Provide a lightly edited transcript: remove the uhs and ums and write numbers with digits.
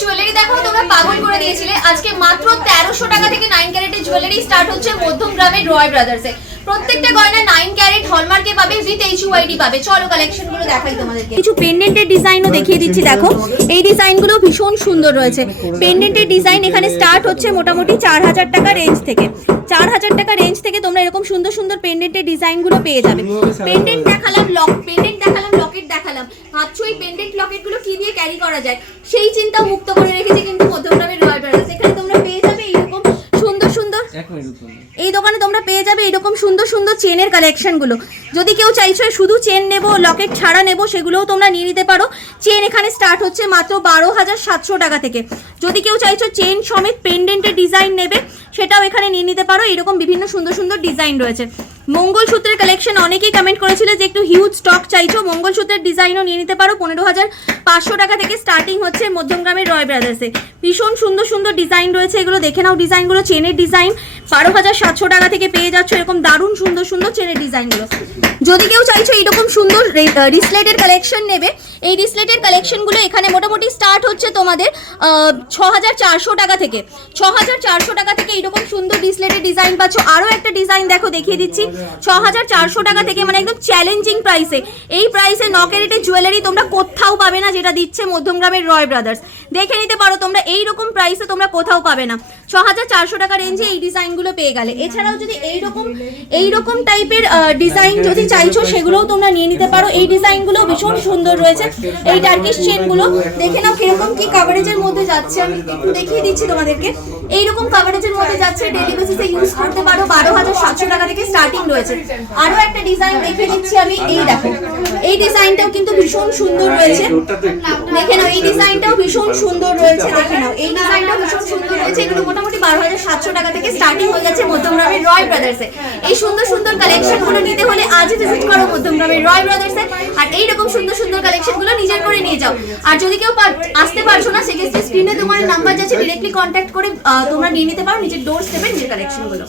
Jewellery দেখো তোমরা পাগল করে দিয়েছিলে। আজকে মাত্র 1300 টাকা থেকে 9 ক্যারেটের জুয়েলারি স্টার্ট হচ্ছে মধ্যমগ্রামের রয় ব্রাদার্সে। প্রত্যেকটা গয়না 9 ক্যারেট হলমার্কে পাবে, উইথ HUID পাবে। চলো কালেকশনগুলো দেখাই তোমাদেরকে। কিছু পেন্ডেন্টের ডিজাইনও দেখিয়ে দিচ্ছি। দেখো এই ডিজাইনগুলো ভীষণ সুন্দর রয়েছে। পেন্ডেন্টের ডিজাইন এখানে স্টার্ট হচ্ছে মোটামুটি 4000 টাকা রেঞ্জ থেকে। 4000 টাকা রেঞ্জ থেকে তোমরা এরকম সুন্দর সুন্দর পেন্ডেন্টের ডিজাইনগুলো পেয়ে যাবে। পেন্ডেন্ট দেখালাম, লকেট দেখালাম। ভাবছো এই পেন্ডেন্ট লকেটগুলো কি দিয়ে ক্যারি করা যায় সেই চিন্তা মুক্ত করে রেখেছি কিন্তু মধ্যমগ্রামের রয় ব্রাদার্স। এখানে তোমরা পেয়ে যাবে এইরকম সুন্দর সুন্দর, এই দোকানে তোমরা পেয়ে যাবে এরকম সুন্দর সুন্দর চেনের কালেকশনগুলো। যদি কেউ চাইছো শুধু চেন নেবো, লকেট ছাড়া নেবো, সেগুলোও তোমরা নিয়ে নিতে পারো। চেন এখানে স্টার্ট হচ্ছে মাত্র 12700 টাকা থেকে। যদি কেউ চাইছো চেন সমেত পেন্ডেন্টের ডিজাইন নেবে, সেটাও এখানে নিয়ে নিতে পারো। এরকম বিভিন্ন সুন্দর সুন্দর ডিজাইন রয়েছে। মঙ্গলসূত্রের কালেকশন অনেকেই কমেন্ট করেছিল যে একটু হিউজ স্টক চাইছো, মঙ্গলসূত্রের ডিজাইনও নিয়ে নিতে পারো। 15500 টাকা থেকে স্টার্টিং হচ্ছে মধ্যমগ্রামের রয় ব্রাদার্সে। ভীষণ সুন্দর সুন্দর ডিজাইন রয়েছে, এগুলো দেখে নাও। ডিজাইনগুলো চেনের ডিজাইন 12700 টাকা থেকে পেয়ে যাচ্ছ এরকম দারুণ সুন্দর সুন্দর চেনের ডিজাইনগুলো। যদি কেউ চাইছো এইরকম সুন্দর রিসলেটের কালেকশন নেবে, এই রিসলেটের কালেকশনগুলো এখানে মোটামুটি স্টার্ট হচ্ছে তোমাদের 6400 টাকা থেকে। 6400 টাকা থেকে এইরকম সুন্দর রিসলেটের ডিজাইন পাচ্ছ। আরও একটা ডিজাইন দেখো দেখিয়ে দিচ্ছি। 6400 টাকা থেকে, মানে একদম চ্যালেঞ্জিং প্রাইসে। এই প্রাইসে 9 ক্যারেটের জুয়েলারি তোমরা কোথাও পাবে না, যেটা দিচ্ছে মধ্যমগ্রামের রয় ব্রাদার্স। দেখে নিতে পারো তোমরা, এইরকম প্রাইসে তোমরা কোথাও পাবে না। 6400 টাকা রেঞ্জে এই ডিজাইনগুলো পেয়ে গেলে। এছাড়াও যদি এইরকম টাইপের ডিজাইন যদি চাইছো, সেগুলোও তোমরা নিয়ে নিতে পারো। এই ডিজাইনগুলো ভীষণ সুন্দর রয়েছে। এই টার্কিশ চেনগুলো দেখে নাও কিরকম কি কাভারেজের মধ্যে যাচ্ছে। আমি একটু দেখিয়ে দিচ্ছি তোমাদেরকে। এইরকম কাভারেজের মধ্যে যাচ্ছে, ডেলি বেসিসে ইউজ করতে পারো। 12700 টাকা থেকে স্টার্টিং রয়েছে। আরো একটা ডিজাইন দেখিয়ে দিচ্ছি আমি। এই দেখো, এই ডিজাইনটাও কিন্তু ভীষণ সুন্দর রয়েছে। দেখে নাও, এই ডিজাইনটাও ভীষণ সুন্দর রয়েছে। দেখে নাও, এই ডিজাইনটাও ভীষণ সুন্দর রয়েছে। এগুলো মোটামুটি 12700 টাকা থেকে স্টার্টিং হয়ে যাচ্ছে মধ্যমগ্রামের রয় ব্রাদার্সে। এই সুন্দর সুন্দর কালেকশনগুলো নিতে হলে আজই ভিজিট করো মধ্যমগ্রামের রয় ব্রাদার্সে। আর এইরকম সুন্দর সুন্দর কালেকশনগুলো নিজের করে নিয়ে যাও। আর যদি কেউ আসতে পারছো না, সেক্ষেত্রে স্ক্রিনে তোমার নাম্বার যাচ্ছে, ডিরেক্টলি কন্ট্যাক্ট করে তোমরা নিয়ে নিতে পারো নিজের ডোর স্টেপে নিজের কালেকশনগুলো।